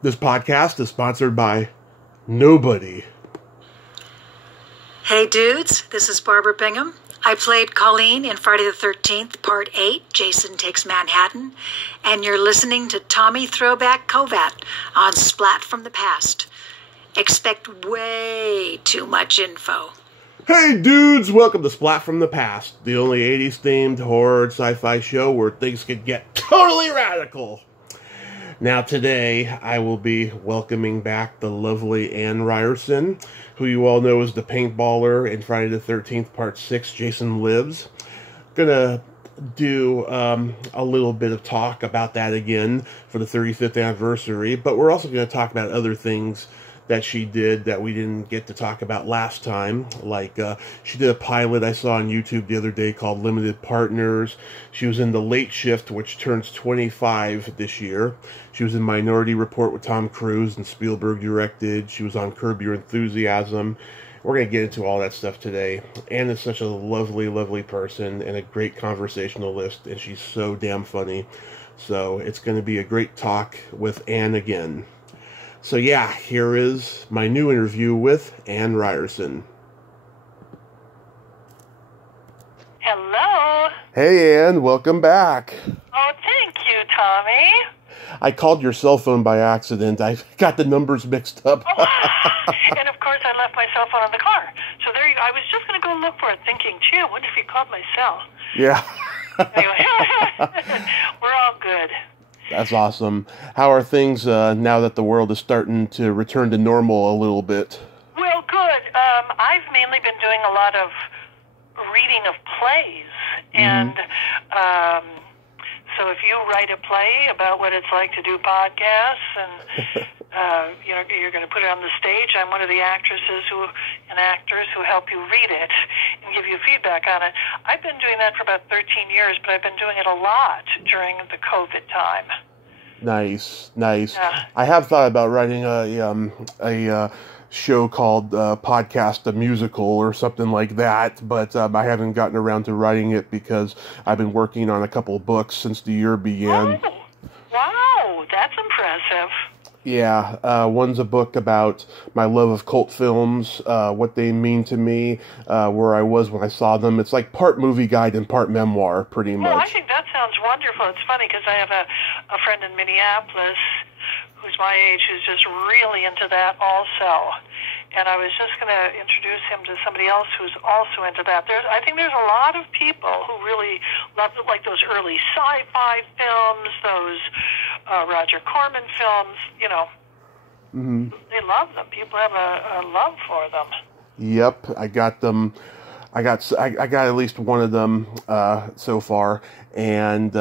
This podcast is sponsored by nobody. Hey dudes, this is Barbara Bingham. I played Colleen in Friday the 13th, Part 8, Jason Takes Manhattan, and you're listening to Tommy Throwback Kovac on Splat from the Past. Expect way too much info. Hey dudes, welcome to Splat from the Past, the only 80s themed horror and sci-fi show where things could get totally radical. Now today, I will be welcoming back the lovely Ann Ryerson, who you all know as the paintballer in Friday the 13th, Part 6, Jason Lives. Gonna do a little bit of talk about that again for the 35th anniversary, but we're also going to talk about other things that she did that we didn't get to talk about last time. Like, she did a pilot I saw on YouTube the other day called Limited Partners. She was in The Late Shift, which turns 25 this year. She was in Minority Report with Tom Cruise and Spielberg directed. She was on Curb Your Enthusiasm. We're going to get into all that stuff today. Ann is such a lovely, lovely person and a great conversationalist, and she's so damn funny. So it's going to be a great talk with Ann again. So yeah, here is my new interview with Ann Ryerson. Hello. Hey Ann, welcome back. Oh, thank you, Tommy. I called your cell phone by accident. I got the numbers mixed up. Oh, and of course I left my cell phone in the car. So there you go. I was just going to go look for it thinking, gee, I wonder if he called my cell. Yeah. Anyway, we're all good. That's awesome. How are things now that the world is starting to return to normal a little bit? Well, good. I've mainly been doing a lot of reading of plays. And so if you write a play about what it's like to do podcasts and you're going to put it on the stage, I'm one of the actors who help you read it and give you feedback on it. I've been doing that for about 13 years, but I've been doing it a lot during the COVID time. Nice. Yeah. I have thought about writing a show called Podcast a Musical or something like that, but I haven't gotten around to writing it because I've been working on a couple of books since the year began. Oh, wow, that's impressive. Yeah, one's a book about my love of cult films, what they mean to me, where I was when I saw them. It's like part movie guide and part memoir, pretty much. Well, I think that sounds wonderful. It's funny because I have a friend in Minneapolis who's my age who's just really into that also. And I was just going to introduce him to somebody else who's also into that. I think there's a lot of people who really love it, like those early sci-fi films, those Roger Corman films, They love them. People have a love for them. Yep, I got them. I got at least one of them so far, and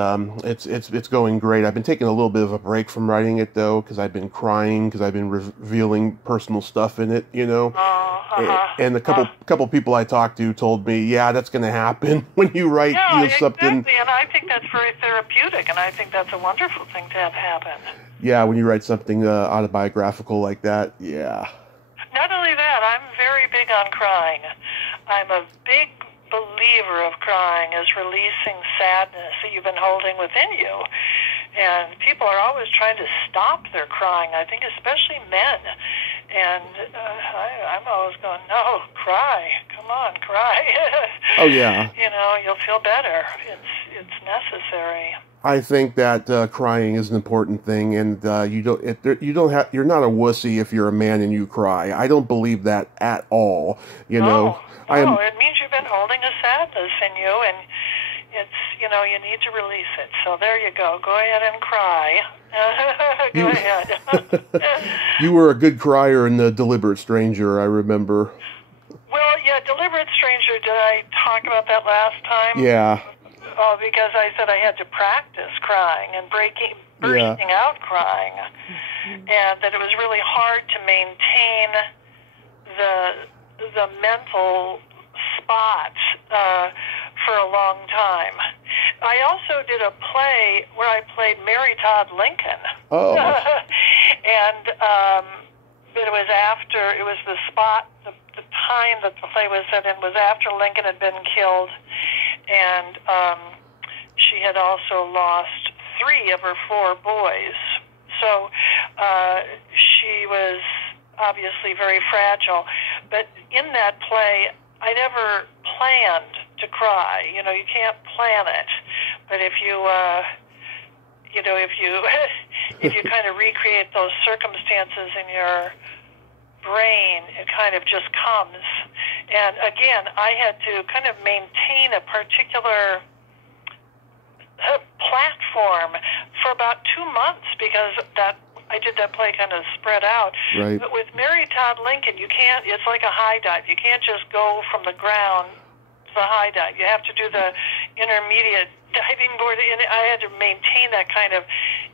it's going great. I've been taking a little bit of a break from writing it though, because I've been crying because I've been revealing personal stuff in it, And a couple people I talked to told me, yeah, that's going to happen when you write something. Exactly, and I think that's very therapeutic, and I think that's a wonderful thing to have happen. Yeah, when you write something autobiographical like that, yeah. Not only that, I'm very big on crying. I'm a big believer of crying as releasing sadness that you've been holding within you. And people are always trying to stop their crying, I think especially men. And I'm always going, no, cry. Come on, cry. Oh, yeah. You'll feel better. It's necessary. I think that crying is an important thing, and you're not a wussy if you're a man and you cry. I don't believe that at all. It means you've been holding a sadness in you, and it's you need to release it. So there you go. Go ahead and cry. Go ahead. You were a good crier in The Deliberate Stranger, I remember. Well, yeah, Deliberate Stranger. Did I talk about that last time? Yeah. Oh, because I said I had to practice crying and bursting out crying, and that it was really hard to maintain the mental spot for a long time. I also did a play where I played Mary Todd Lincoln. Oh. And but it was the spot, the time that the play was set in was after Lincoln had been killed, and she had also lost 3 of her 4 boys. So she was obviously very fragile. But in that play, I never planned to cry. You know, you can't plan it. But if you, you know, if you if you kind of recreate those circumstances in your brain, it kind of just comes. And again, I had to kind of maintain a particular platform for about 2 months because I did that play kind of spread out. Right. But with Mary Todd Lincoln, you can't, it's like a high dive. You can't just go from the ground to the high dive. You have to do the intermediate diving board. And I had to maintain that kind of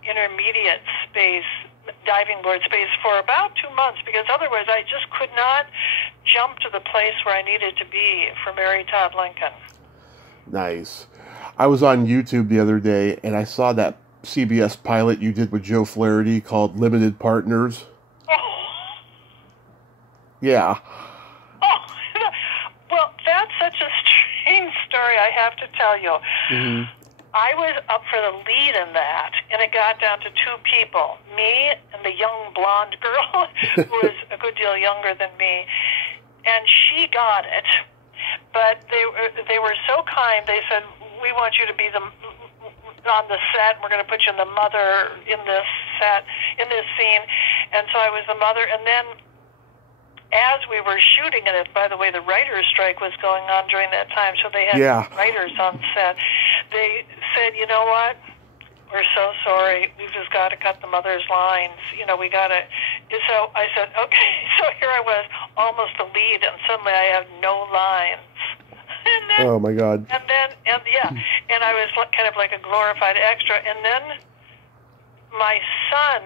intermediate space, diving board space for about 2 months because otherwise I just could not jump to the place where I needed to be for Mary Todd Lincoln. Nice. I was on YouTube the other day, and I saw that CBS pilot you did with Joe Flaherty called Limited Partners. Oh. Yeah. Oh, well, that's such a strange story, I have to tell you. Mm-hmm. I was up for the lead in that, and it got down to 2 people, me and the young blonde girl, who was a good deal younger than me, and she got it. But they were so kind. They said, we want you to be on the set. We're going to put you in the mother in this set, in this scene. And so I was the mother. And then as we were shooting it, by the way, the writer's strike was going on during that time, so they had writers on set. They said, you know what? We're so sorry. We've just got to cut the mother's lines. You know, we got to. So I said, okay. So here I was, almost the lead, and suddenly I have no lines. And then, oh my God. And I was kind of like a glorified extra. And then my son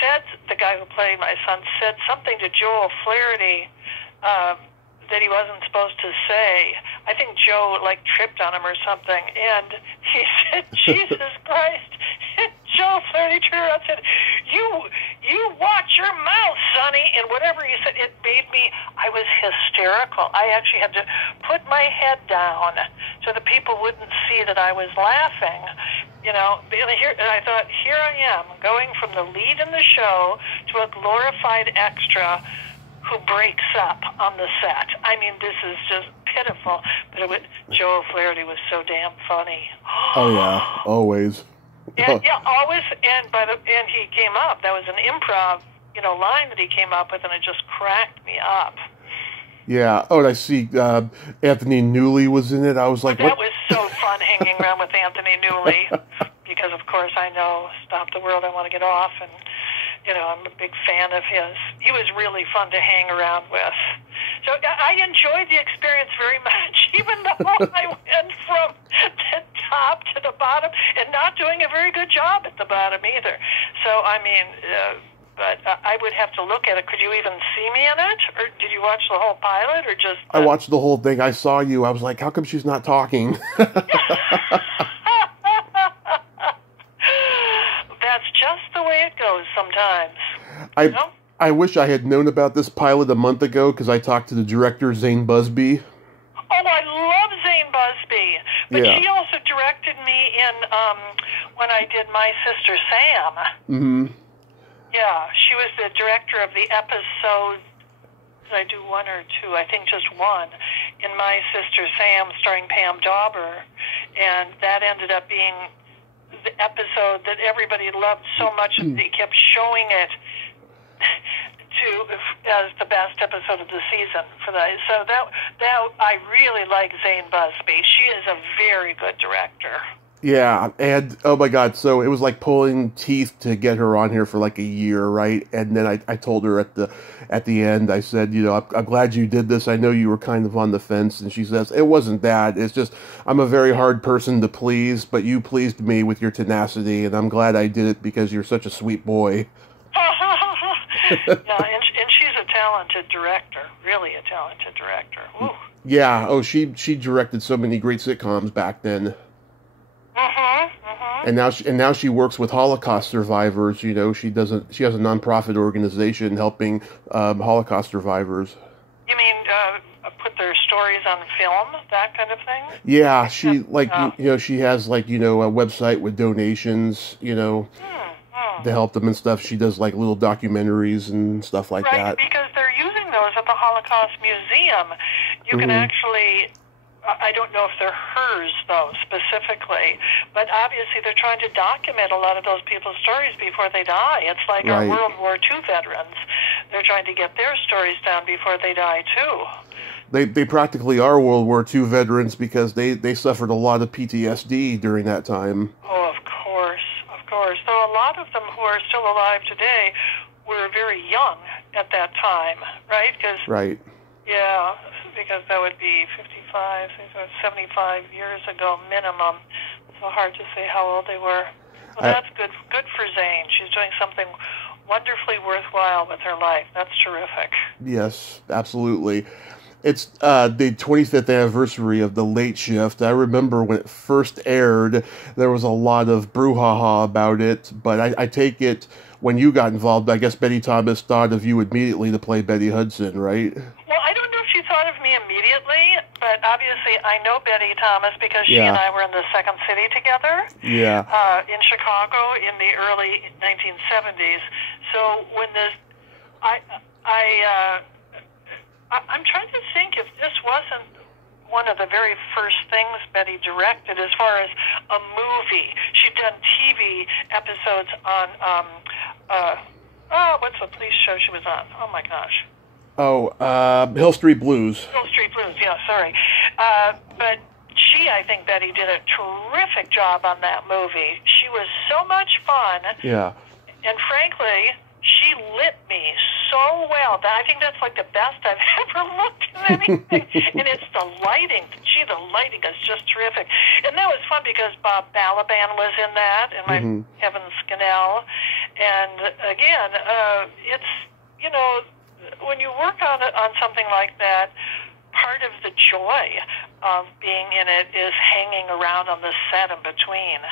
said, the guy who played my son said something to Joel Flaherty that he wasn't supposed to say. I think Joe tripped on him or something, and he said, "Jesus Christ!" And Joe Flaherty turned around and said, "You watch your mouth, Sonny," and whatever he said, it made me. I was hysterical. I actually had to put my head down so the people wouldn't see that I was laughing. You know, and I thought, here I am going from the lead in the show to a glorified extra who breaks up on the set. I mean, this is just pitiful. But Joe Flaherty was so damn funny. Oh yeah, always. Yeah, always. And he came up. That was an improv, line that he came up with, and it just cracked me up. Yeah. Oh, and I see Anthony Newley was in it. I was like, that was so fun hanging around with Anthony Newley because, of course, I know Stop the World, I Want to Get Off, and I'm a big fan of his. He was really fun to hang around with. So I enjoyed the experience very much, even though I went from the top to the bottom and not doing a very good job at the bottom either. So, I mean, but I would have to look at it. Could you even see me in it? Or did you watch the whole pilot or just... I watched the whole thing. I saw you. I was like, how come she's not talking? That's just the way it goes sometimes. I wish I had known about this pilot a month ago because I talked to the director, Zane Busby. Oh, I love Zane Busby. But she also directed me in when I did My Sister Sam. Mm-hmm. Yeah, she was the director of the episode. Did I do 1 or 2? I think just 1. In My Sister Sam, starring Pam Dauber. And that ended up being the episode that everybody loved so much that they kept showing it as the best episode of the season for that. So that I really like Zane Busby. She is a very good director. Yeah, and oh my God, so it was like pulling teeth to get her on here for like a year, right? And then I told her at the end, I said, I'm glad you did this. I know you were kind of on the fence, and she says, it wasn't that. It's just I'm a very hard person to please, but you pleased me with your tenacity, and I'm glad I did it because you're such a sweet boy. Yeah, and she's a talented director, really a talented director. Ooh. Yeah, she directed so many great sitcoms back then. And now she works with Holocaust survivors. She has a nonprofit organization helping Holocaust survivors. You mean put their stories on film, that kind of thing? Yeah, she she has a website with donations. to help them and stuff. She does like little documentaries and stuff like that. Right, because they're using those at the Holocaust Museum. You can actually, I don't know if they're hers, though, specifically, but obviously they're trying to document a lot of those people's stories before they die. It's like our World War II veterans. They're trying to get their stories down before they die, too. They practically are World War II veterans because they suffered a lot of PTSD during that time. Oh, of course, of course. Though a lot of them who are still alive today were very young at that time, right? Right. Yeah, because that would be 55, 75 years ago minimum. So hard to say how old they were. Well, that's good for Zane. She's doing something wonderfully worthwhile with her life. That's terrific. Yes, absolutely. It's the 25th anniversary of The Late Shift. I remember when it first aired, there was a lot of brouhaha about it, but I take it when you got involved, I guess Betty Thomas thought of you immediately to play Betty Hudson, right? Well, I don't know if she thought of me immediately, but obviously I know Betty Thomas because she and I were in the Second City together in Chicago in the early 1970s. So when I'm trying to think if this wasn't one of the very first things Betty directed as far as a movie. She'd done TV episodes on, what's the police show she was on? Oh, my gosh. Hill Street Blues. Hill Street Blues, yeah, sorry. But I think Betty did a terrific job on that movie. She was so much fun. Yeah. And frankly, she lit me so well. I think that's like the best I've ever looked at anything. And it's the lighting. Gee, the lighting is just terrific. And that was fun because Bob Balaban was in that, and my Kevin Scannell. And again, it's, you know, when you work on something like that, part of the joy of being in it is hanging around on the set in between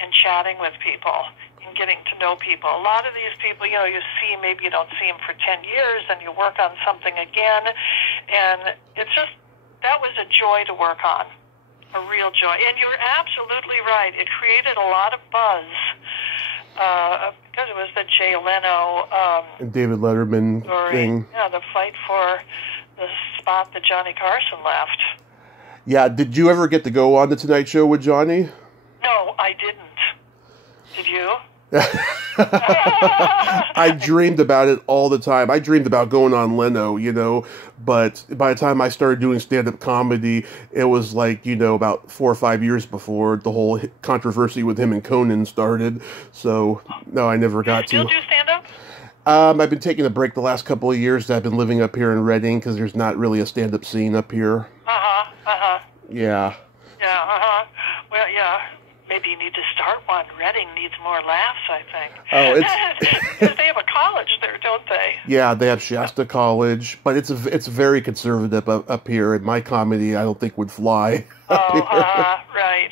and chatting with people and getting to know people. A lot of these people, you know, you see, maybe you don't see them for 10 years, and you work on something again, and it's just, that was a joy to work on, a real joy. And you're absolutely right. It created a lot of buzz because it was the Jay Leno and David Letterman story. Thing. Yeah, the fight for the spot that Johnny Carson left. Yeah, did you ever get to go on the Tonight Show with Johnny? No, I didn't. Did you? I dreamed about it all the time. I dreamed about going on Leno, you know, but by the time I started doing stand-up comedy, it was like, you know, about 4 or 5 years before the whole controversy with him and Conan started. So, no, I never got to. You still do stand-up? I've been taking a break the last couple of years. I've been living up here in Reading because there's not really a stand-up scene up here. Yeah. Yeah, Well, yeah. Maybe you need to start one. Reading needs more laughs, I think. Oh, it's because they have a college there, don't they? Yeah, they have Shasta College, but it's very conservative up here, and my comedy I don't think would fly. Right.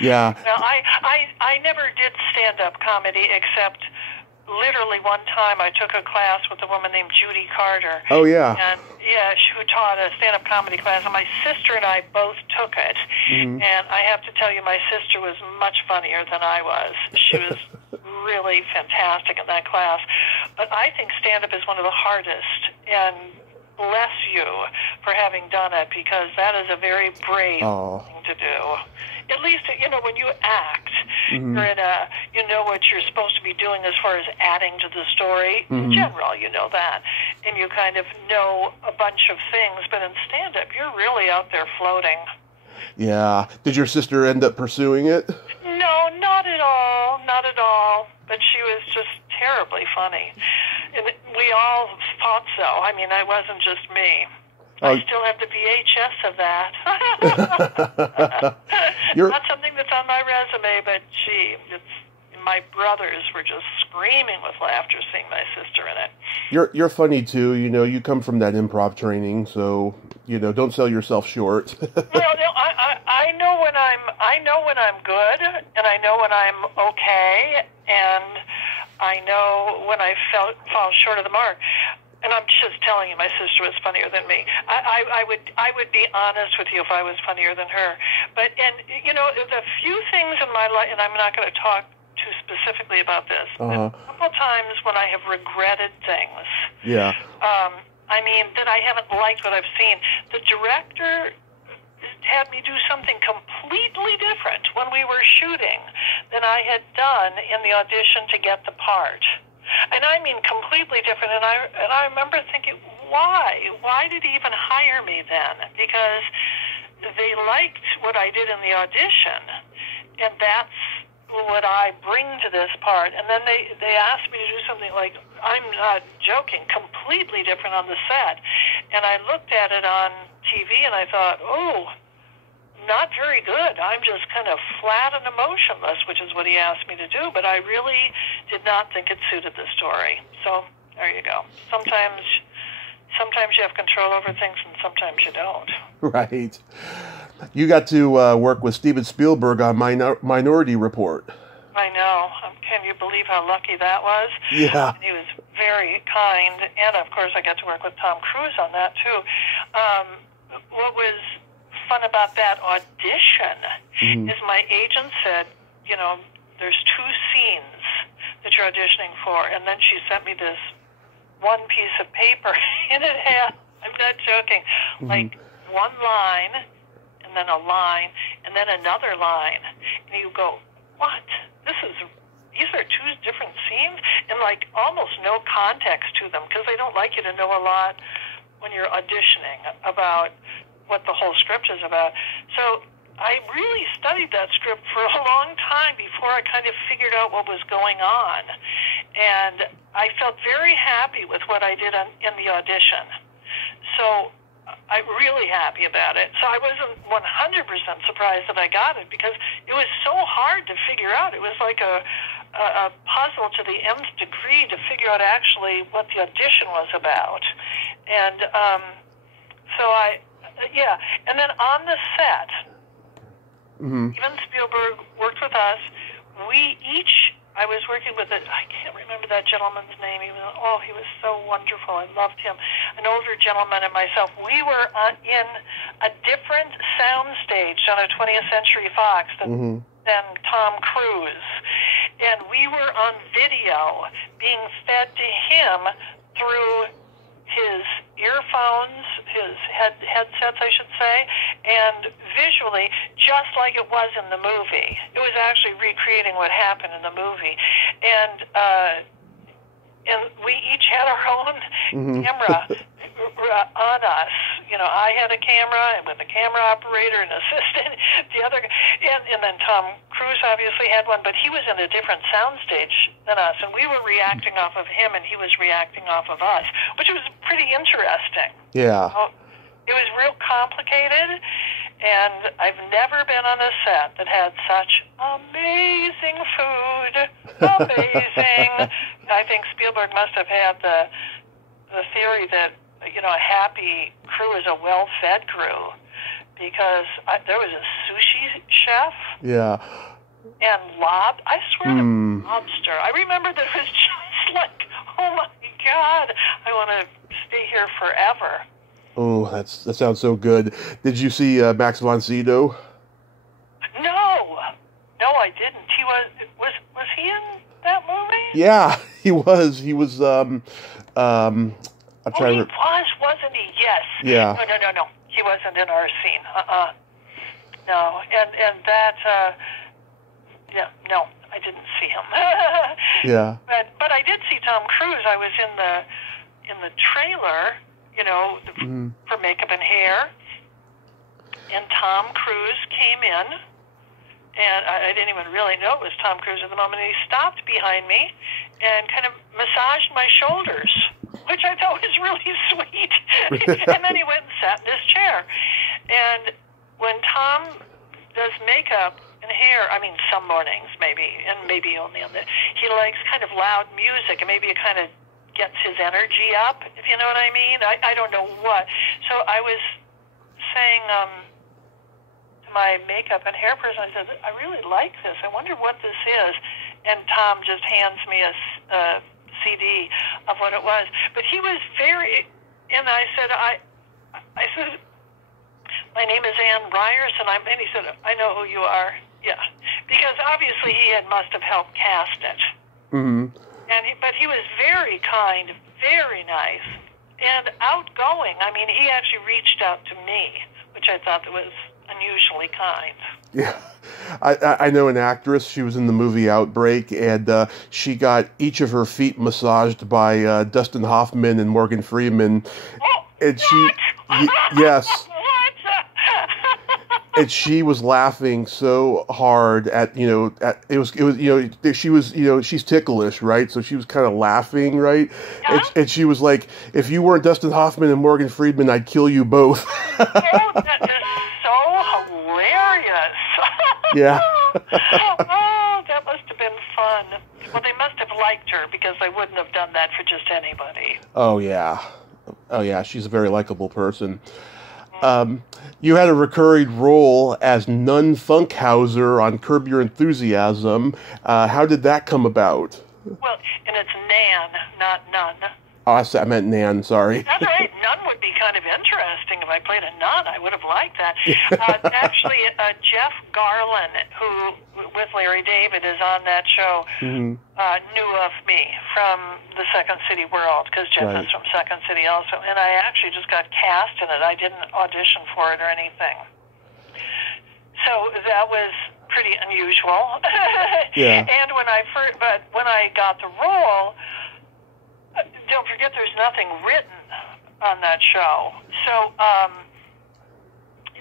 Yeah. Well, I never did stand-up comedy except literally one time I took a class with a woman named Judy Carter. Oh, yeah. And, who taught a stand-up comedy class, and my sister and I both took it. And I have to tell you, my sister was much funnier than I was. She was really fantastic in that class. But I think stand-up is one of the hardest, and bless you for having done it, because that is a very brave thing to do. At least, you know, when you act, you're in you know what you're supposed to be doing as far as adding to the story. In general, you know that. And you kind of know a bunch of things. But in stand-up, you're really out there floating. Yeah. Did your sister end up pursuing it? No, not at all. Not at all. But she was just terribly funny. And we all thought so. I mean, it wasn't just me. I still have the VHS of that. Not something that's on my resume, but gee, my brothers were just screaming with laughter seeing my sister in it. You're funny too. You know, you come from that improv training, so you know, don't sell yourself short. Well, no, I know when I'm good, and I know when I'm okay, and I know when I fall short of the mark. And I'm just telling you, my sister was funnier than me. I would be honest with you if I was funnier than her. But, and, you know, the few things in my life, and I'm not going to talk too specifically about this. Uh-huh. A couple times when I have regretted things. Yeah. I mean, that I haven't liked what I've seen. The director had me do something completely different when we were shooting than I had done in the audition to get the part. And I mean completely different. And I remember thinking, why? Why did he even hire me then? Because they liked what I did in the audition, and that's what I bring to this part. And then they asked me to do something like, I'm not joking, completely different on the set. And I looked at it on TV and I thought, oh, not very good. I'm just kind of flat and emotionless, which is what he asked me to do. But I really did not think it suited the story. So there you go. Sometimes you have control over things and sometimes you don't. Right. You got to work with Steven Spielberg on Minority Report. I know. Can you believe how lucky that was? Yeah. He was very kind. And, of course, I got to work with Tom Cruise on that, too. What was fun about that audition is my agent said, you know, there's 2 scenes that you're auditioning for. And then she sent me this one piece of paper, and it had, I'm not joking, like one line, and then a line, and then another line. And you go, what? These are 2 different scenes? And like almost no context to them, because they don't like you to know a lot when you're auditioning about what the whole script is about. So I really studied that script for a long time before I kind of figured out what was going on. And I felt very happy with what I did in the audition. So I'm really happy about it. So I wasn't 100% surprised that I got it because it was so hard to figure out. It was like a puzzle to the nth degree to figure out actually what the audition was about. And and then on the set, Steven Spielberg worked with us. I was working with I can't remember that gentleman's name. He was so wonderful. I loved him. An older gentleman and myself. We were in a different sound stage on a 20th Century Fox than Tom Cruise. And we were on video being fed to him through his earphones, his headsets, I should say, and visually, just like it was in the movie. It was actually recreating what happened in the movie. And we each had our own camera on us. You know, I had a camera and with a camera operator and assistant, and then Tom Cruise obviously had one, but he was in a different soundstage than us, and we were reacting off of him, and he was reacting off of us, which was pretty interesting. Yeah. So it was real complicated, and I've never been on a set that had such amazing food. Amazing. I think Spielberg must have had the theory that, you know, a happy crew is a well-fed crew, because there was a sushi chef. Yeah. And I swear to lobster. I remember that it was just like, oh my God, I want to stay here forever. Oh, that sounds so good. Did you see Max von Sydow? No, I didn't. He was he in that movie? Yeah, he was. He was. Wasn't he? Yes. Yeah. No. He wasn't in our scene. No, and that. No, I didn't see him. Yeah. But I did see Tom Cruise. I was in the trailer, you know, for makeup and hair, and Tom Cruise came in, and I didn't even really know it was Tom Cruise at the moment. And he stopped behind me and kind of massaged my shoulders, which I thought was really sweet. And then he went and sat in his chair. And when Tom does makeup and hair, I mean, some mornings maybe, and maybe only on he likes kind of loud music, and maybe it kind of gets his energy up, if you know what I mean. I don't know what. So I was saying to my makeup and hair person, I said, I really like this. I wonder what this is. And Tom just hands me a CD of what it was. But he was very, and I said, my name is Ann Ryerson. And he said, I know who you are. Yeah. because obviously must have helped cast it. Mm-hmm. But he was very kind, very nice, and outgoing. I mean, he actually reached out to me, which I thought was unusually kind. Yeah, I know an actress. She was in the movie Outbreak, and she got each of her feet massaged by Dustin Hoffman and Morgan Freeman. Oh, and yes. And she was laughing so hard at she's ticklish, right? So she was kind of laughing, right? Yeah. And she was like, if you weren't Dustin Hoffman and Morgan Freeman, I'd kill you both. Oh, that is so hilarious. Yeah. Oh, that must have been fun. Well, they must have liked her because they wouldn't have done that for just anybody. Oh, yeah. She's a very likable person. You had a recurring role as Nun Funkhauser on Curb Your Enthusiasm. How did that come about? Well, and it's Nan, not Nun. Oh, I meant Nan, sorry. That's right. Nun would be kind of interesting. If I played a nun, I would have liked that. Actually, Jeff Garlin, who, with Larry David, is on that show, knew of me from the Second City world, because Jeff is from Second City also. And I actually just got cast in it. I didn't audition for it or anything. So that was pretty unusual. Yeah. And when I got the role, don't forget there's nothing written on that show. So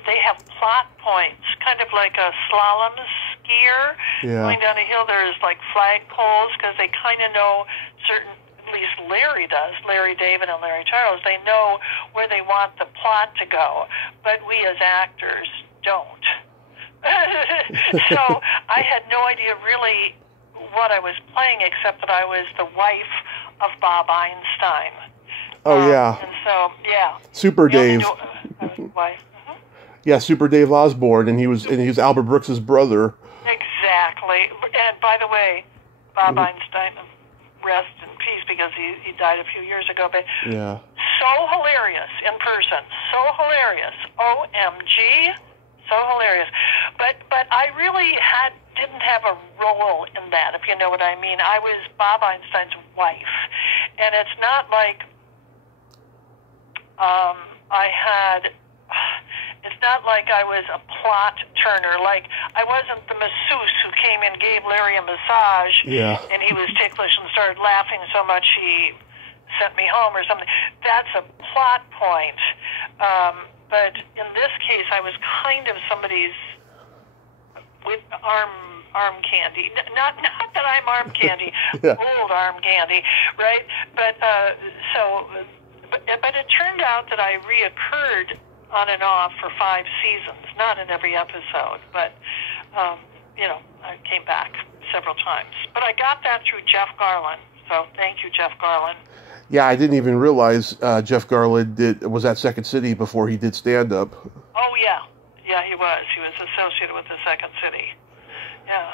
they have plot points, kind of like a slalom skier. Yeah. Going down a hill, there's like flagpoles, because they kind of know certain, at least Larry does, Larry David and Larry Charles, they know where they want the plot to go, but we as actors don't. So I had no idea really what I was playing, except that I was the wife of Bob Einstein. Oh, yeah. And so, yeah. Super Dave. Wife. Yeah, Super Dave Osborne, and he was Albert Brooks's brother. Exactly. And by the way, Bob Einstein, rest in peace, because he died a few years ago. But yeah, so hilarious in person, so hilarious. OMG, so hilarious. But I really didn't have a role in that, if you know what I mean. I was Bob Einstein's wife, and it's not like it's not like I was a plot turner. Like, I wasn't the masseuse who came and gave Larry a massage, and he was ticklish and started laughing so much he sent me home or something. That's a plot point. But in this case, I was kind of somebody's with arm candy. Not that I'm arm candy, old arm candy, right? But but it turned out that I reoccurred on and off for 5 seasons, not in every episode, but I came back several times. But I got that through Jeff Garlin, so thank you, Jeff Garlin. Yeah, I didn't even realize Jeff Garlin was at Second City before he did stand-up. Oh, yeah. Yeah, he was. He was associated with the Second City. Yeah,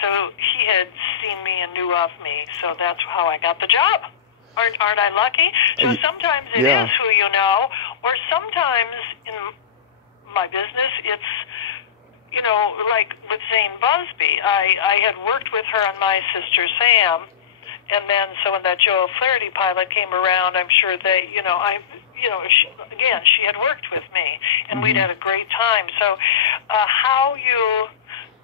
so he had seen me and knew of me, so that's how I got the job. Aren't I lucky? So sometimes it is who you know, or sometimes in my business it's, like with Zane Busby. I had worked with her on My Sister Sam, and then so when that Joe O'Flaherty pilot came around, I'm sure they, she had worked with me, and we'd had a great time. So how you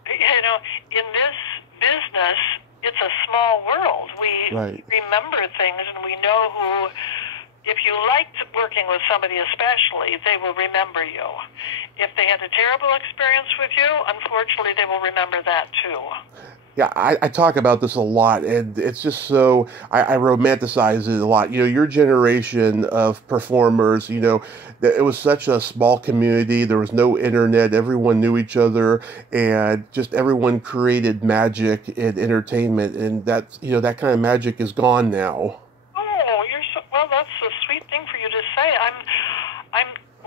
in this business, it's a small world. We remember things, and we know who, if you liked working with somebody especially, they will remember you. If they had a terrible experience with you, unfortunately, they will remember that too. Yeah, I talk about this a lot, and it's just so, I romanticize it a lot. Your generation of performers, it was such a small community. There was no internet. Everyone knew each other, and just everyone created magic and entertainment, and that kind of magic is gone now. Oh, well, that's a sweet thing for you to say.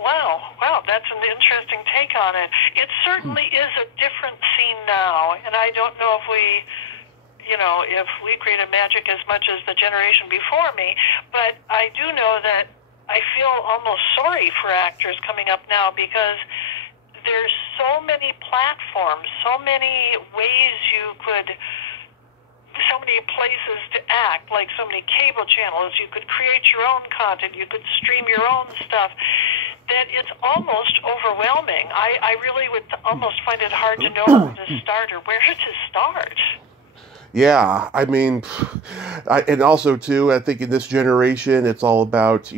Wow, that's an interesting take on it. It certainly is a different scene now, and I don't know if we created magic as much as the generation before me, but I do know that I feel almost sorry for actors coming up now, because there's so many platforms, so many ways you could, so many places to act, like so many cable channels. You could create your own content. You could stream your own stuff. That it's almost overwhelming. I really would almost find it hard to know where to start or where to start. Yeah, I mean, and also too, I think in this generation, it's all about,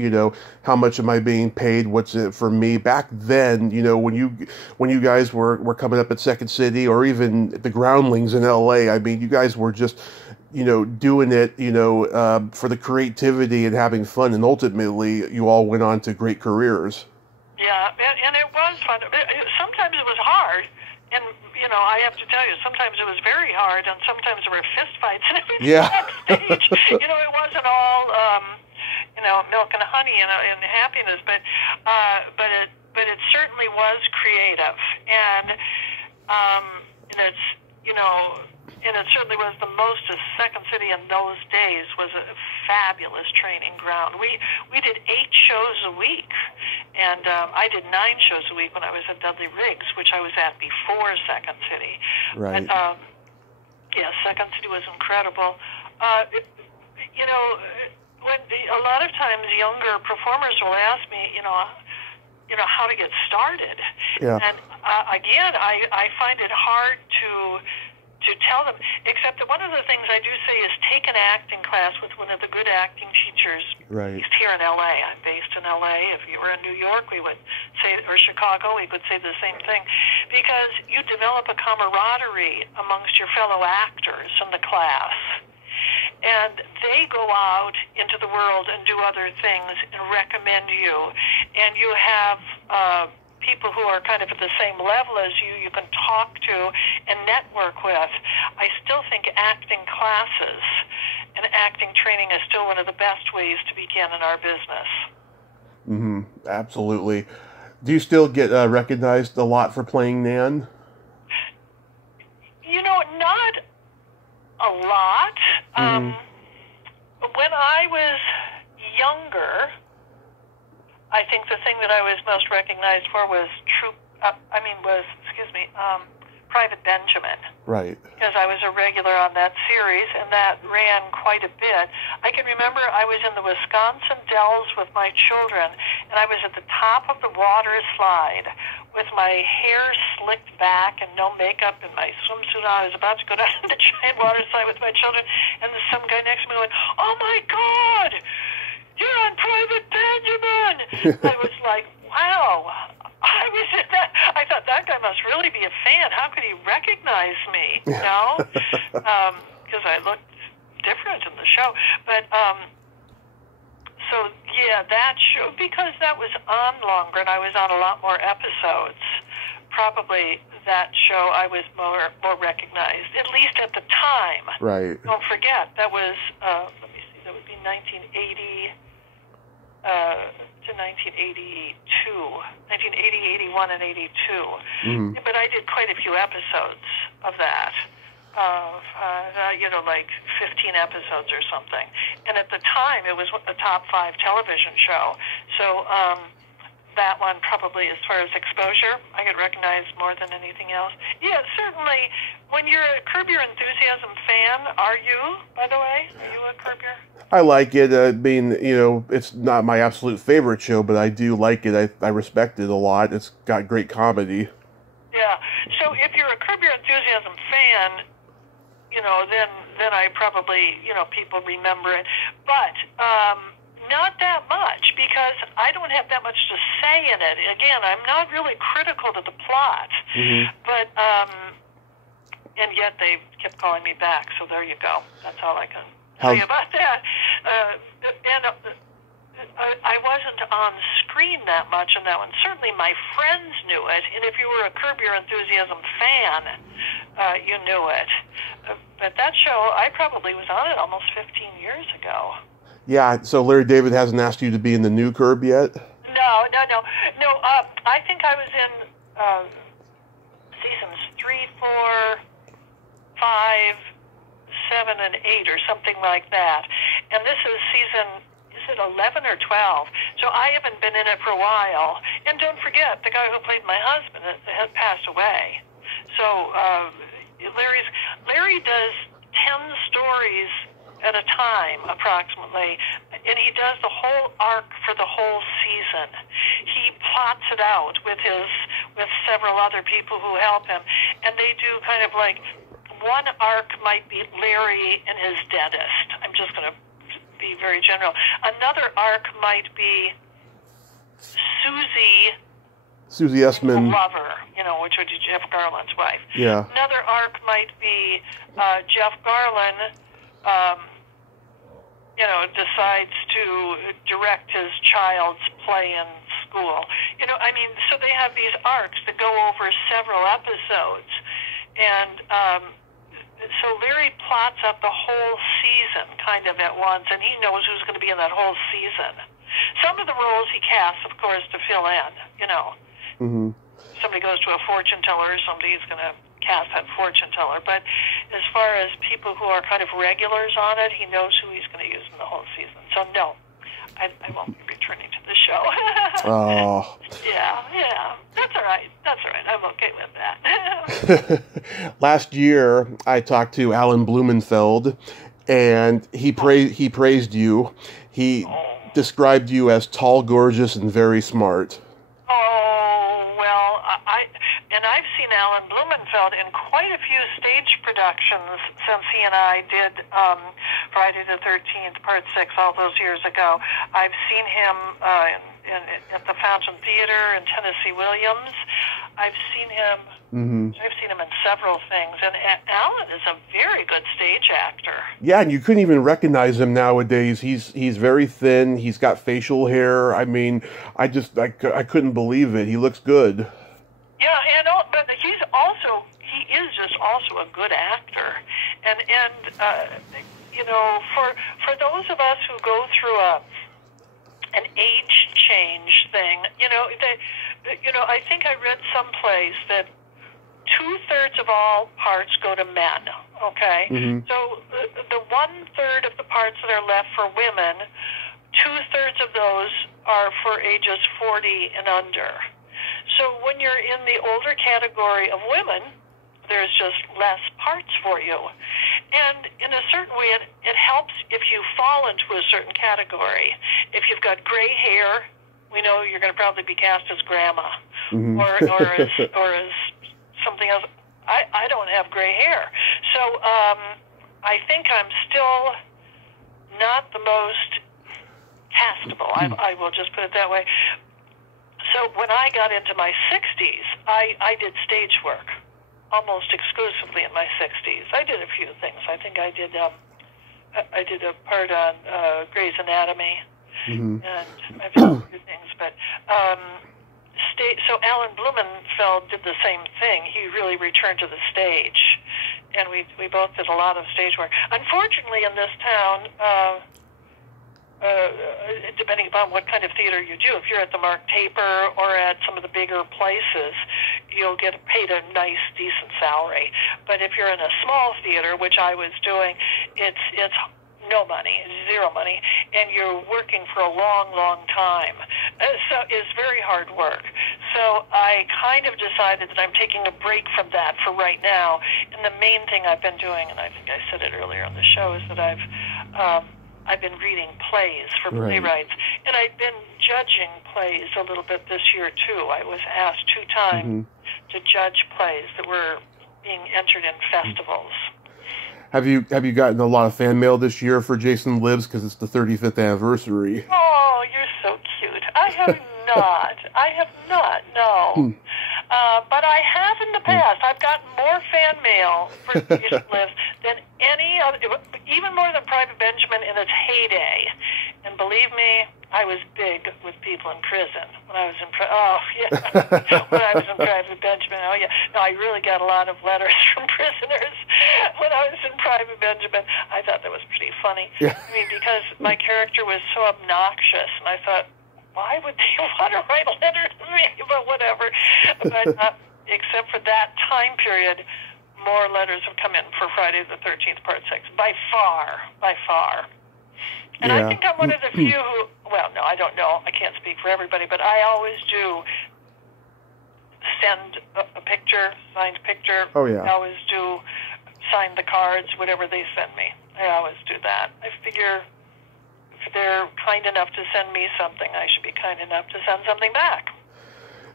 how much am I being paid? What's it for me? Back then, when you guys were coming up at Second City or even the Groundlings in LA, I mean, you guys were just, doing it, for the creativity and having fun, and ultimately, you all went on to great careers. Yeah, and it was fun. Sometimes it was hard. And, I have to tell you, sometimes it was very hard, and sometimes there were fist fights and everything backstage. It wasn't all, milk and honey and happiness, but it certainly was creative, and it's, and it certainly was the most. Second City in those days was a fabulous training ground. We did 8 shows a week, and I did 9 shows a week when I was at Dudley Riggs, which I was at before Second City. Right. But, Second City was incredible. When a lot of times younger performers will ask me, how to get started. Yeah. And again, I find it hard to tell them, except that one of the things I do say is take an acting class with one of the good acting teachers. Right. Based here in LA. I'm based in LA. If you were in New York, we would say, or Chicago, we would say the same thing, because you develop a camaraderie amongst your fellow actors in the class. And they go out into the world and do other things and recommend you. And you have people who are kind of at the same level as you can talk to and network with. I still think acting classes and acting training is still one of the best ways to begin in our business. Mm-hmm. Absolutely. Do you still get recognized a lot for playing Nan? Not a lot. When I was younger, I think the thing that I was most recognized for was Private Benjamin. Right. Because I was a regular on that series, and that ran quite a bit. I can remember I was in the Wisconsin Dells with my children, and I was at the top of the water slide with my hair slicked back and no makeup and my swimsuit on. I was about to go down the giant water slide with my children, and there's some guy next to me went, "Oh my God! You're on Private Benjamin!" I was like, wow. I was in that. I thought that guy must really be a fan. How could he recognize me? Because I looked different in the show. But that show, because that was on longer and I was on a lot more episodes. Probably that show I was more recognized, at least at the time. Right. Don't forget that was let me see. That would be 1980. To 1980, 81, and 82. Mm-hmm. But I did quite a few episodes of that, like 15 episodes or something. And at the time, it was a top 5 television show. So that one probably, as far as exposure, I get recognized more than anything else. Yeah, certainly. When you're a Curb Your Enthusiasm fan, are you, by the way? Are you a Curb Your? I like it. I mean, it's not my absolute favorite show, but I do like it. I respect it a lot. It's got great comedy. Yeah. So if you're a Curb Your Enthusiasm fan, then I probably, people remember it. But not that much, because I don't have that much to say in it. Again, I'm not really critical to the plot. Mm-hmm. But, and yet they kept calling me back, so there you go. That's all I can tell you about that. I wasn't on screen that much in that one. Certainly my friends knew it, and if you were a Curb Your Enthusiasm fan, you knew it. But that show, I probably was on it almost 15 years ago. Yeah, so Larry David hasn't asked you to be in the new Curb yet? No. I think I was in seasons 3, 4, 5, 7, and 8 or something like that. And this is season, is it 11 or 12? So So I haven't been in it for a while. And don't forget, the guy who played my husband has passed away. So Larry does 10 stories at a time, approximately, and he does the whole arc for the whole season. He plots it out with several other people who help him, and they do kind of like, one arc might be Larry and his dentist. I'm just going to be very general. Another arc might be Susie Essman, lover, which would be Jeff Garland's wife. Yeah. Another arc might be Jeff Garland, decides to direct his child's play in school. So they have these arcs that go over several episodes. And so Larry plots up the whole season kind of at once, and he knows who's going to be in that whole season. Some of the roles he casts, of course, to fill in, Mm-hmm. Somebody goes to a fortune teller, somebody's going to cast that fortune teller. But as far as people who are kind of regulars on it, he knows who he's going to use in the whole season. So, no, I won't be returning to the show. Oh. Yeah. That's all right. I'm okay with that. Last year, I talked to Alan Blumenfeld, and he praised you. He described you as tall, gorgeous, and very smart. I've seen Alan Blumenfeld in quite a few stage productions since he and I did Friday the 13th, Part 6, all those years ago. I've seen him at the Fountain Theater in Tennessee Williams. I've seen him. Mm-hmm. I've seen him in several things, and Alan is a very good stage actor. Yeah, and you couldn't even recognize him nowadays. He's very thin. He's got facial hair. I mean, I couldn't believe it. He looks good. Yeah, but he is just also a good actor, and for those of us who go through an age change thing, I think I read someplace that 2/3 of all parts go to men. Okay, mm-hmm. So the 1/3 of the parts that are left for women, 2/3 of those are for ages 40 and under. So when you're in the older category of women, there's just less parts for you. And in a certain way, it helps if you fall into a certain category. If you've got gray hair, we know you're going to probably be cast as grandma, mm-hmm. or as something else. I don't have gray hair. So I think I'm still not the most castable. I will just put it that way. So when I got into my 60s, I did stage work almost exclusively in my 60s. I did a few things. I think I did a part on Grey's Anatomy, mm-hmm. and I've done a few things. But so Alan Blumenfeld did the same thing. He really returned to the stage, and we both did a lot of stage work. Unfortunately, in this town, depending upon what kind of theater you do, if you're at the Mark Taper or at some of the bigger places, you'll get paid a nice, decent salary. But if you're in a small theater, which I was doing, it's no money, zero money, and you're working for a long, long time. So it's very hard work. So I kind of decided that I'm taking a break from that for right now. And the main thing I've been doing, and I think I said it earlier on the show, is that I've been reading plays for playwrights, and I've been judging plays a little bit this year too. I was asked 2 times to judge plays that were being entered in festivals. Have you gotten a lot of fan mail this year for Jason Lives because it's the 35th anniversary? Oh, you're so cute. I have not. No. But I have in the past. I've gotten more fan mail for Jason Lives than any other, even more than Private Benjamin in its heyday. And believe me, I was big with people in prison when I was in when I was in Private Benjamin. Oh yeah, no, I really got a lot of letters from prisoners when I was in Private Benjamin. I thought that was pretty funny. Yeah. I mean, because my character was so obnoxious, and I thought, why would they want to write a letter to me? But whatever. But except for that time period, more letters have come in for Friday the 13th, Part 6. By far. And I think I'm one of the few who, well, no, I I don't know. I can't speak for everybody, but I always do send a picture, signed picture. Oh, yeah. I always do sign the cards, whatever they send me. I always do that. I figure if they're kind enough to send me something, I should be kind enough to send something back.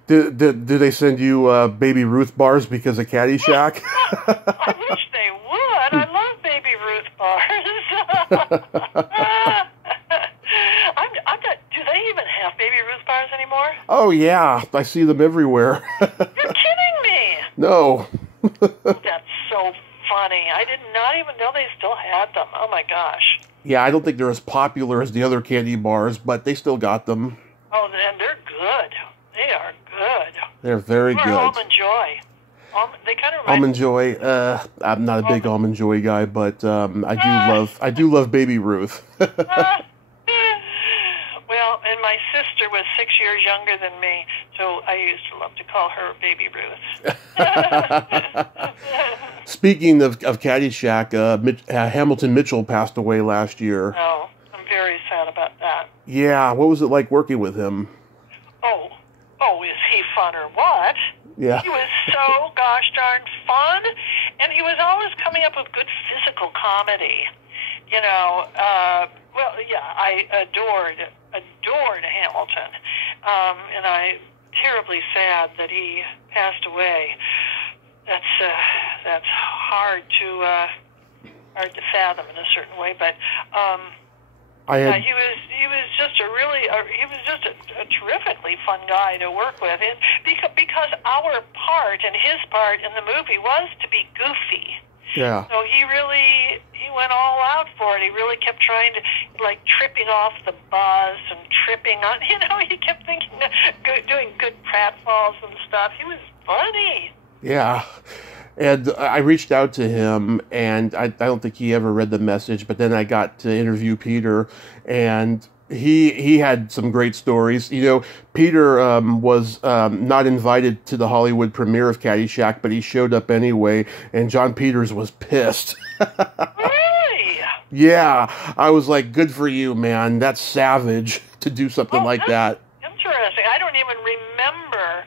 Do they send you Baby Ruth bars because of Caddyshack? I wish they would. I love Baby Ruth bars. I'm not, do they even have Baby Ruth bars anymore? Oh, yeah. I see them everywhere. You're kidding me. No. That's so funny. I did not even know they still had them. Oh, my gosh. Yeah, I don't think they're as popular as the other candy bars, but they still got them. Oh, and they're good. They are good. They're very good. Almond Joy. They kind of remind Almond Joy. I'm not a big Almond Joy guy, but I do love Baby Ruth. Well, and my sister was 6 years younger than me, so I used to love to call her Baby Ruth. Speaking of Caddyshack, Hamilton Mitchell passed away last year. Oh, I'm very sad about that. Yeah, what was it like working with him? Oh, is he fun or what? Yeah. He was so gosh darn fun, and he was always coming up with good physical comedy. You know, well, yeah, I adored Hamilton, and I'm terribly sad that he passed away. That's hard to fathom in a certain way, but he was just a terrifically fun guy to work with, and because our part and his part in the movie was to be goofy. Yeah. So he went all out for it. He really kept trying to, like, tripping off the bus and tripping on, he kept thinking, doing good pratfalls and stuff. He was funny. Yeah. And I reached out to him, and I don't think he ever read the message, but then I got to interview Peter, and he had some great stories. You know, Peter was not invited to the Hollywood premiere of Caddyshack, but he showed up anyway, and John Peters was pissed. Really? Yeah. I was like, good for you, man. That's savage to do something like that. Interesting. I don't even remember...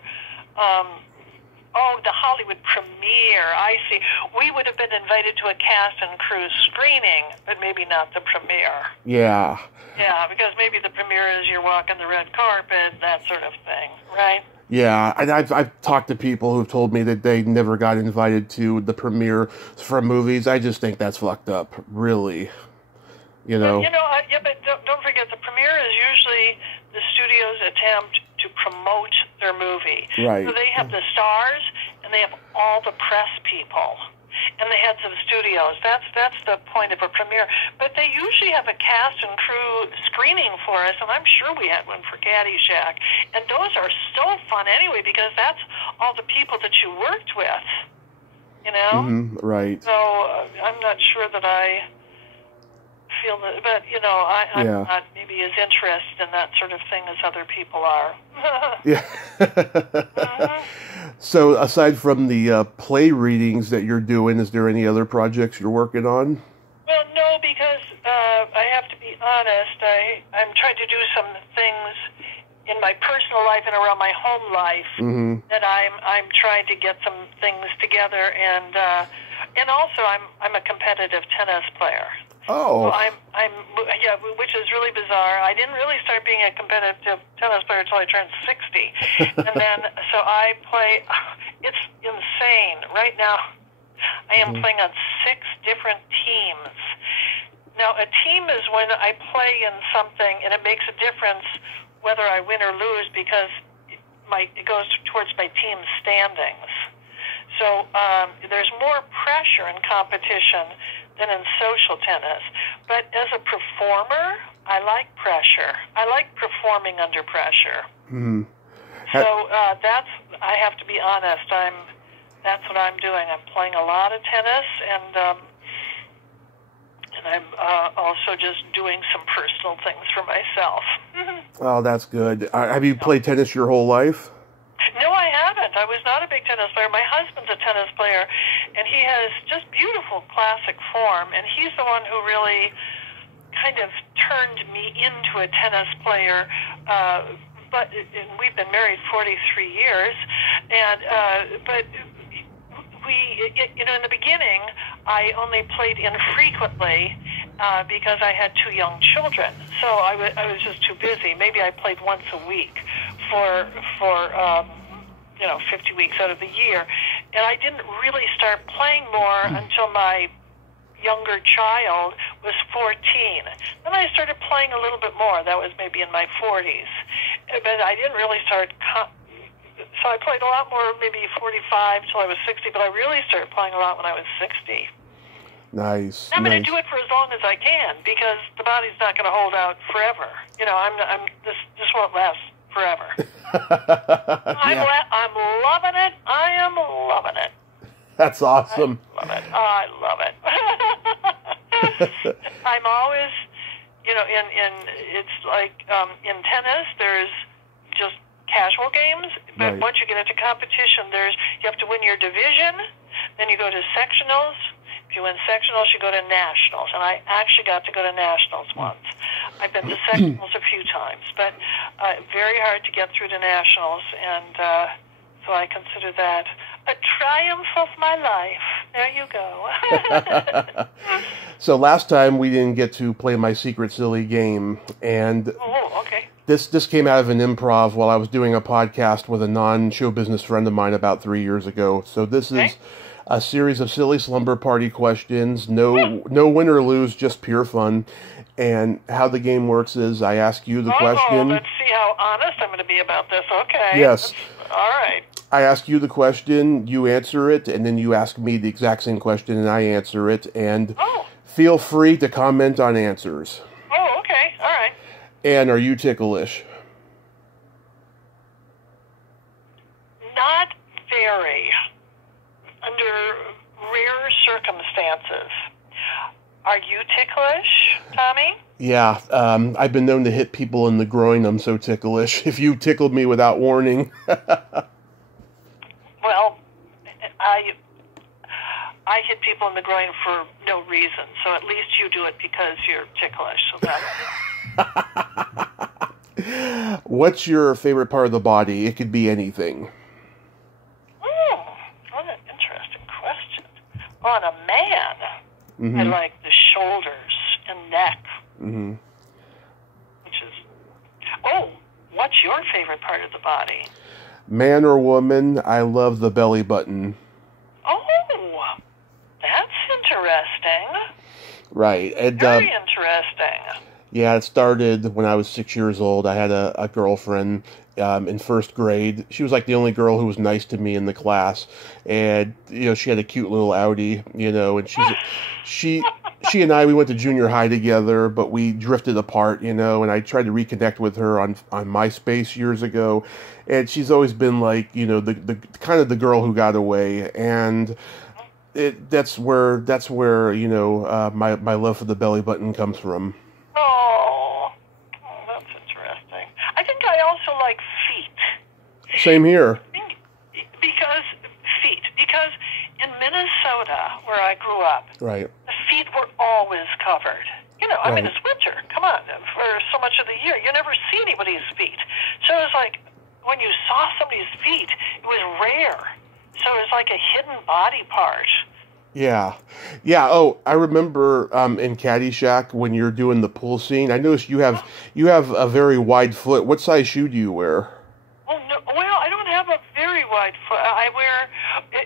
the Hollywood premiere. I see. We would have been invited to a cast and crew screening, but maybe not the premiere. Yeah. Yeah, because maybe the premiere is you're walking the red carpet, that sort of thing, right? Yeah, and I've talked to people who've told me that they never got invited to the premiere for movies. I just think that's fucked up, really. You know? But don't forget, the premiere is usually the studio's attempt to promote their movie. Right. So they have the stars, and they have all the press people, and the heads of studios. That's the point of a premiere. But they usually have a cast and crew screening for us, and I'm sure we had one for Caddyshack. And those are so fun anyway, because that's all the people that you worked with, you know? Mm-hmm, right. So I'm not sure that I feel that, but, I'm not maybe as interested in that sort of thing as other people are. Yeah. Mm-hmm. So aside from the play readings that you're doing, is there any other projects you're working on? Well, no, because I have to be honest. I'm trying to do some things in my personal life and around my home life that I'm trying to get some things together, and also I'm a competitive tennis player. Oh. So which is really bizarre. I didn't really start being a competitive tennis player until I turned 60. And then, so I play, it's insane. Right now, I am playing on 6 different teams. Now, a team is when I play in something and it makes a difference whether I win or lose because it goes towards my team's standings. So there's more pressure in competition than in social tennis. But as a performer, I like pressure. I like performing under pressure. Mm-hmm. So I have to be honest, that's what I'm doing. I'm playing a lot of tennis, and I'm also just doing some personal things for myself. Oh, that's good. Have you played tennis your whole life? No, I haven't. I was not a big tennis player. My husband's a tennis player, and he has just beautiful classic form, and he's the one who really kind kind of turned me into a tennis player. But we've been married 43 years, but in the beginning, I only played infrequently because I had 2 young children. So I was just too busy. Maybe I played once a week for 50 weeks out of the year, and I didn't really start playing more until my younger child was 14. Then I started playing a little bit more. That was maybe in my 40s. But I didn't really start... So I played a lot more, maybe 45 till I was 60, but I really started playing a lot when I was 60. Nice. I'm going to do it for as long as I can, because the body's not going to hold out forever. This won't last forever. Yeah. I'm loving it. I am loving it. That's awesome. I love it. I'm always, it's like in tennis, there's just casual games, but once you get into competition, you have to win your division, then you go to sectionals. If you win sectionals, you go to nationals, and I actually got to go to nationals once. I've been to sectionals a few times, but very hard to get through to nationals, and so I consider that a triumph of my life. There you go. So last time we didn't get to play my secret silly game, and okay. This came out of an improv while I was doing a podcast with a non-show business friend of mine about 3 years ago. So this is a series of silly slumber party questions. No win or lose, just pure fun. And how the game works is I ask you the question. Let's see how honest I'm going to be about this. Okay. Yes. All right. I ask you the question, you answer it, and then you ask me the exact same question, and I answer it. And feel free to comment on answers. Oh, okay. All right. Ann, are you ticklish? Not very. Under rare circumstances. Are you ticklish, Tommy? Yeah, I've been known to hit people in the groin. I'm so ticklish. If you tickled me without warning. Well, I hit people in the groin for no reason, so at least you do it because you're ticklish. So that's... What's your favorite part of the body? It could be anything. What an interesting question. On a man, I like the shoulders and neck. Mm-hmm. What's your favorite part of the body? Man or woman, I love the belly button. Oh, that's interesting. Right. Very interesting. Yeah, it started when I was 6 years old. I had a girlfriend in first grade. She was like the only girl who was nice to me in the class. And, she had a cute little Audi, and she and I, we went to junior high together, but we drifted apart, and I tried to reconnect with her on MySpace years ago. And she's always been like, the kind of the girl who got away. And that's where my love for the belly button comes from. Oh, that's interesting. I think I also like feet. Same here. Because in Minnesota, where I grew up, right, the feet were always covered. I mean, it's winter. Come on, for so much of the year, you never see anybody's feet. So it was like, when you saw somebody's feet, it was rare. So it was like a hidden body part. Yeah. Oh, I remember in Caddyshack when you're doing the pool scene. I noticed you have a very wide foot. What size shoe do you wear? Oh no, well, I don't have a very wide foot. I wear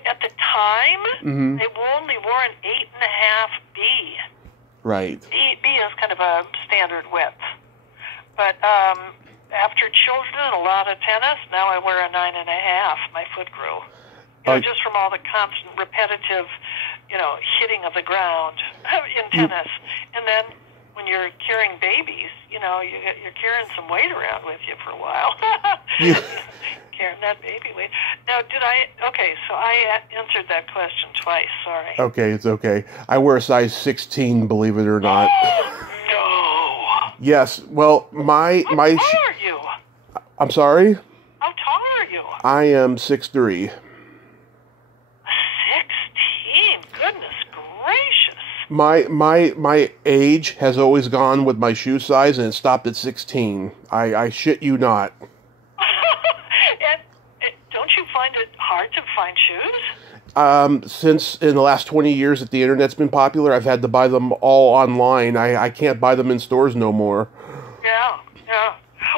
at the time I only wore an 8.5 B. Right. B is kind of a standard width, but after children and a lot of tennis, now I wear a 9.5. My foot grew. Just from all the constant repetitive, hitting of the ground in tennis. And then when you're carrying babies, you're carrying some weight around with you for a while. Carrying that baby weight. Now, so I answered that question twice, sorry. Okay, it's okay. I wear a size 16, believe it or not. No! Yes, well, How tall are you? I'm sorry? How tall are you? I am 6'3". 16? Goodness gracious. My age has always gone with my shoe size, and it stopped at 16. I shit you not. And don't you find it hard to find shoes? Since in the last 20 years that the internet's been popular, I've had to buy them all online. I can't buy them in stores no more. Yeah.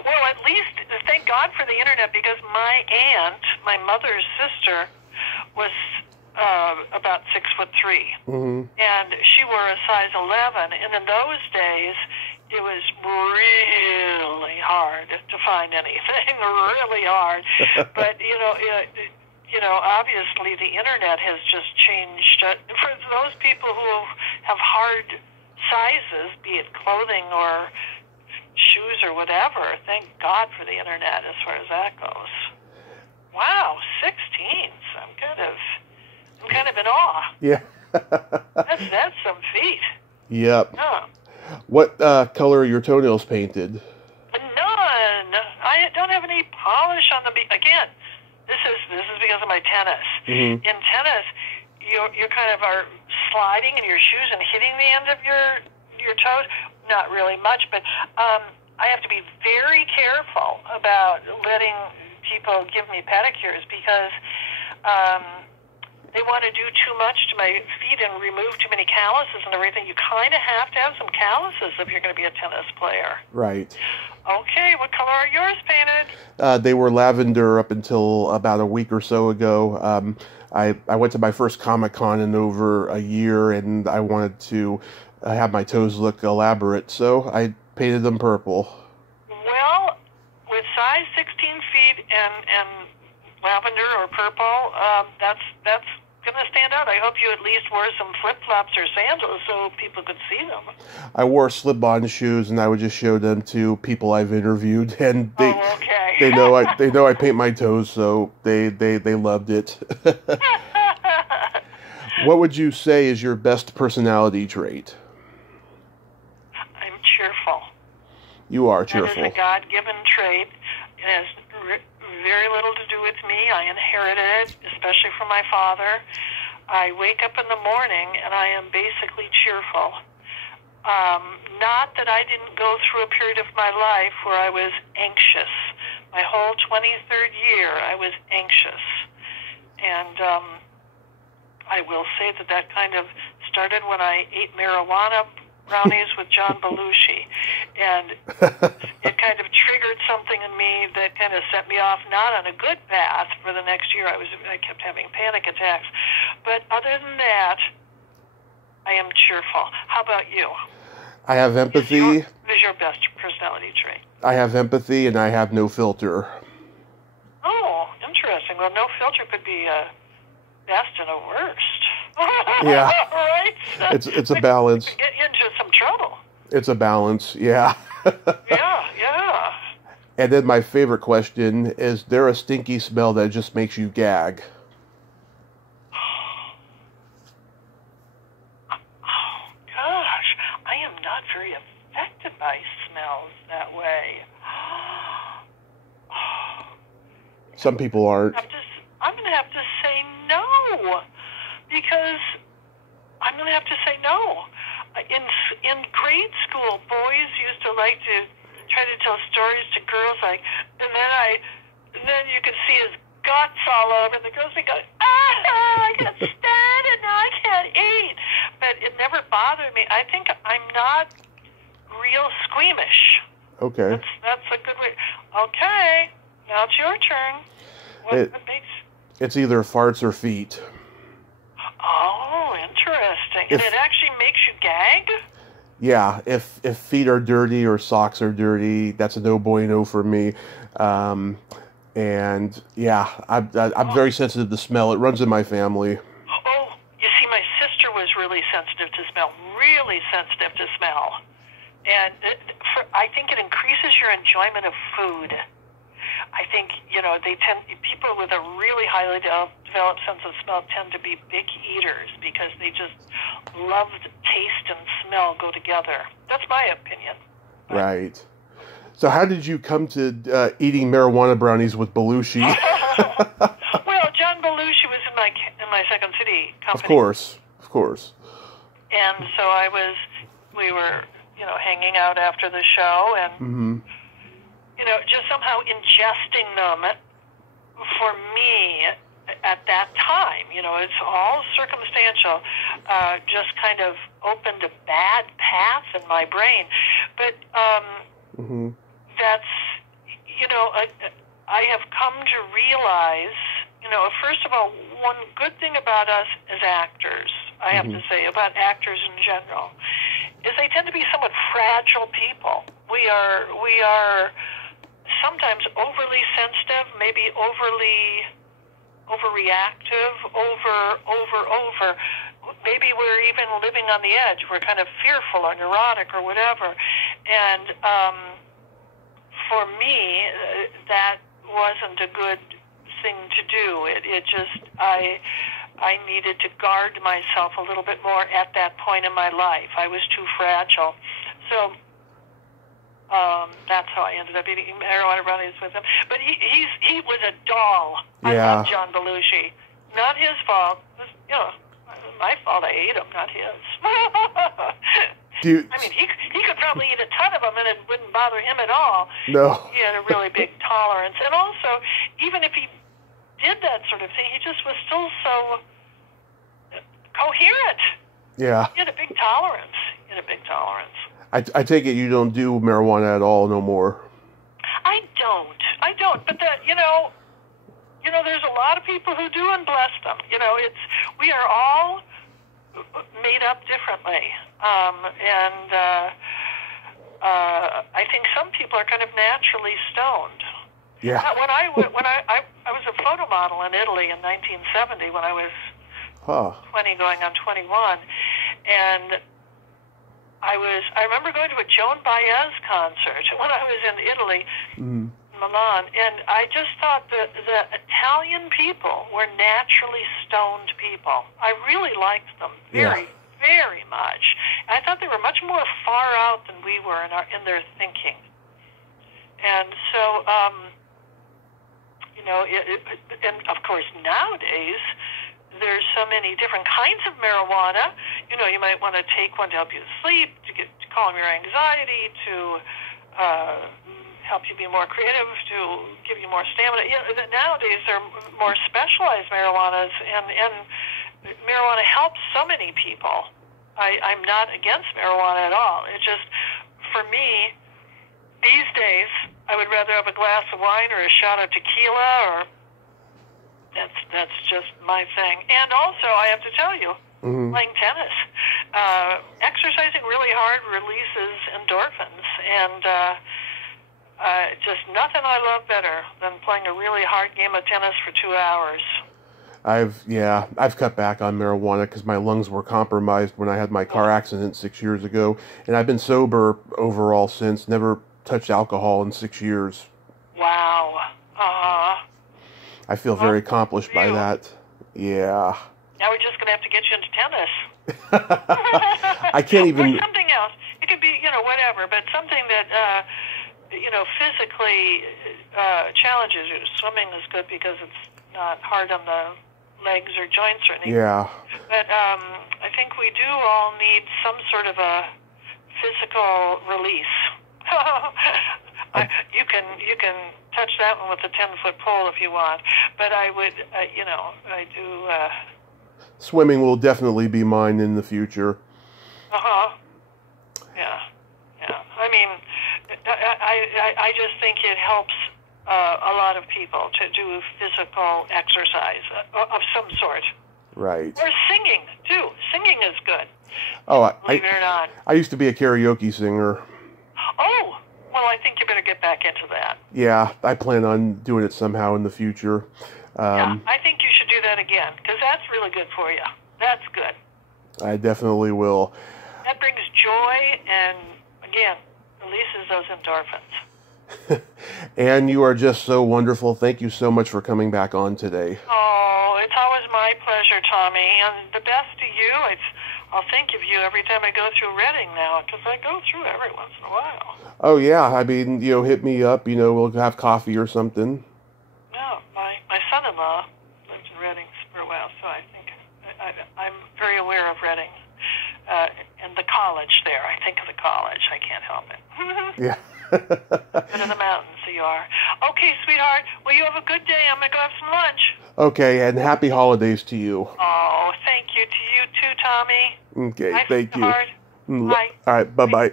Well, at least, thank God for the internet, because my aunt, my mother's sister, was about 6'3", and she wore a size 11. And in those days, it was really hard to find anything, really hard. But obviously the internet has just changed. For those people who have hard sizes, be it clothing or shoes or whatever, thank God for the internet as far as that goes. Wow, 16. I'm kind of in awe. Yeah. That's some feat. Yep. Huh. What color are your toenails painted? None. I don't have any polish on them. Again, this is because of my tennis. In tennis, you kind of are sliding in your shoes and hitting the end of your toes. Not really much, but I have to be very careful about letting people give me pedicures, because they want to do too much to my feet and remove too many calluses and everything. You kind of have to have some calluses if you're going to be a tennis player. Right. Okay, what color are yours painted? They were lavender up until about a week or so ago. I went to my first Comic-Con in over a year, and I wanted to have my toes look elaborate, so I painted them purple. Well, with size 16 feet and lavender or purple, that's going to stand out. I hope you at least wore some flip-flops or sandals so people could see them. I wore slip-on shoes, and I would just show them to people I've interviewed, and they know I paint my toes, so they loved it. What would you say is your best personality trait? I'm cheerful. You are cheerful. That is a God-given trait. It has very little to do with me. I inherited it, especially from my father. I wake up in the morning and I am basically cheerful. Not that I didn't go through a period of my life where I was anxious. My whole 23rd year, I was anxious. And I will say that kind of started when I ate marijuana brownies with John Belushi, and it kind of triggered something in me that kind of set me off not on a good path for the next year. I kept having panic attacks, but other than that, I am cheerful. How about you? I have empathy. What is your best personality trait? I have empathy, and I have no filter. Oh, interesting. Well, no filter could be a best and a worst. Yeah. Right? It's a balance. Get you into some trouble. It's a balance, yeah. Yeah. And then my favorite question, is there a stinky smell that just makes you gag? Oh, gosh. I am not very affected by smells that way. Some people aren't. I'm going to have to say no, because I'm going to have to say no. In grade school, boys used to like to try to tell stories to girls, like, and then you could see his guts all over, and the girls would go, I can't stand it, now I can't eat. But it never bothered me. I think I'm not real squeamish. Okay. That's a good way. Okay, now it's your turn. What makes... It's either farts or feet. Oh, interesting. And it actually makes you gag? Yeah, if feet are dirty or socks are dirty, that's a no bueno for me. And yeah, I'm very sensitive to smell. It runs in my family. Oh, you see, my sister was really sensitive to smell. Really sensitive to smell. And I think it increases your enjoyment of food. I think, people with a really highly developed sense of smell tend to be big eaters because they just love the taste and smell go together. That's my opinion. Right. So how did you come to eating marijuana brownies with Belushi? Well, John Belushi was in my Second City company. Of course. And so we were, hanging out after the show and, just somehow ingesting them for me at that time, it's all circumstantial, just kind of opened a bad path in my brain. But that's, I have come to realize, first of all, one good thing about us as actors, I have to say, about actors in general, is they tend to be somewhat fragile people. We are sometimes overly sensitive, maybe overreactive, over. Maybe we're even living on the edge. We're kind of fearful or neurotic or whatever. And for me, that wasn't a good thing to do. It just, I needed to guard myself a little bit more at that point in my life. I was too fragile. So that's how I ended up eating marijuana brownies with him. But he was a doll. I love John Belushi. Not his fault. It was, my fault. I ate him, not his. I mean, he could probably eat a ton of them and it wouldn't bother him at all. No. He had a really big tolerance. And also, even if he did that sort of thing, he just was still so coherent. Yeah. He had a big tolerance. I take it you don't do marijuana at all no more. I don't. But there's a lot of people who do, and bless them. We are all made up differently, and I think some people are kind of naturally stoned. Yeah. When I was a photo model in Italy in 1970 when I was 20 going on 21, and I remember going to a Joan Baez concert when I was in Italy, Milan, and I just thought that the Italian people were naturally stoned people. I really liked them very much. I thought they were much more far out than we were in their thinking. And so, and of course nowadays, there's so many different kinds of marijuana. You might want to take one to help you sleep, to calm your anxiety, to help you be more creative, to give you more stamina. Nowadays, there are more specialized marijuanas, and marijuana helps so many people. I'm not against marijuana at all. It just, for me, these days, I would rather have a glass of wine or a shot of tequila, or that's just my thing. And also, I have to tell you, playing tennis, exercising really hard releases endorphins, and just nothing I love better than playing a really hard game of tennis for 2 hours. I've cut back on marijuana because my lungs were compromised when I had my car accident 6 years ago, and I've been sober overall since. Never touched alcohol in 6 years. Wow. I feel very accomplished by that. Yeah. Now we're just going to have to get you into tennis. I can't even... Or something else. It could be, whatever, but something that, physically challenges you. Swimming is good because it's not hard on the legs or joints or anything. Yeah. But I think we do all need some sort of a physical release. You can touch that one with a 10-foot pole if you want, but I would, I do. Swimming will definitely be mine in the future. Yeah. I mean, I just think it helps a lot of people to do physical exercise of some sort. Right. Or singing too. Singing is good. Oh, believe it or not. I used to be a karaoke singer. Oh. Well, I think you better get back into that. Yeah, I plan on doing it somehow in the future. Yeah, I think you should do that again, because that's really good for you. That's good. I definitely will. That brings joy and, again, releases those endorphins. Ann, you are just so wonderful. Thank you so much for coming back on today. Oh, it's always my pleasure, Tommy. And the best to you. I'll think of you every time I go through Reading now, because I go through every once in a while. Oh, yeah. I mean, hit me up. We'll have coffee or something. No, my son-in-law lived in Reading for a while, so I think I'm very aware of Reading. can't help it. Yeah. But in the mountains, so you are. Okay, sweetheart. Well, you have a good day. I'm going to go have some lunch. Okay, and happy holidays to you. Oh, thank you. To you too, Tommy. Okay, Bye, thank you. sweetheart. Bye. All right, bye-bye.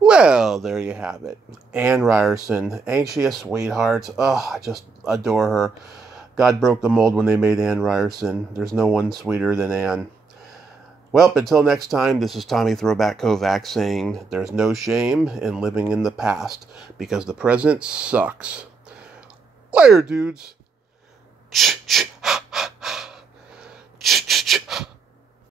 Well, there you have it. Ann Ryerson, anxious sweetheart. Oh, I just adore her. God broke the mold when they made Ann Ryerson. There's no one sweeter than Ann. Well, until next time, this is Tommy Throwback Kovac saying there's no shame in living in the past because the present sucks. Later, dudes. Ch-ch-ha-ha.